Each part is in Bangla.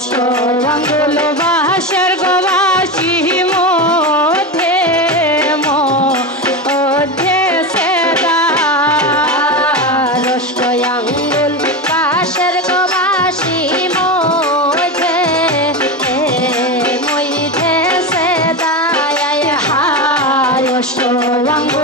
অষ্টমঙ্গল বাসর গবাসী মধ্যে মধ্যে সেদা অষ্টমঙ্গল বাসর গবাসী মধ্যে মধ্যে সেদা হার অষ্টমঙ্গল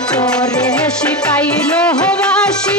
কে শিকাইল শিখাইল বাসি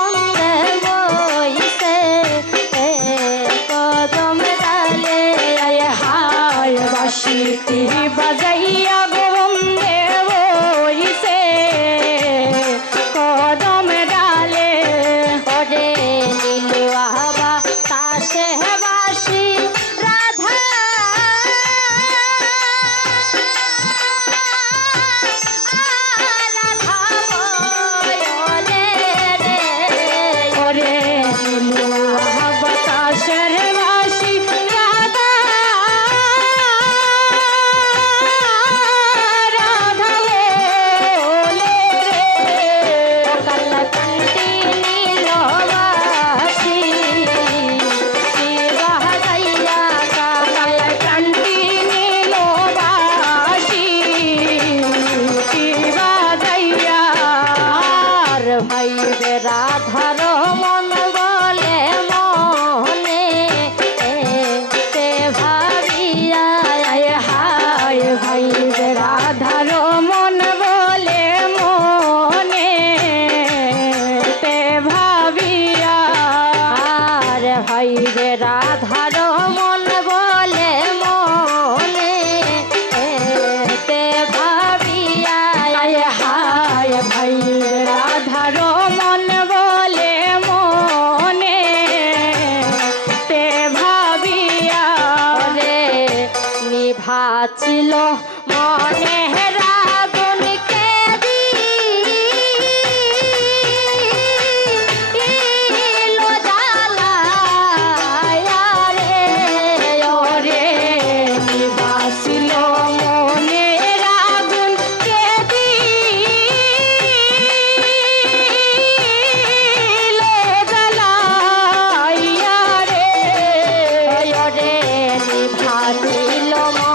ভাসিল মা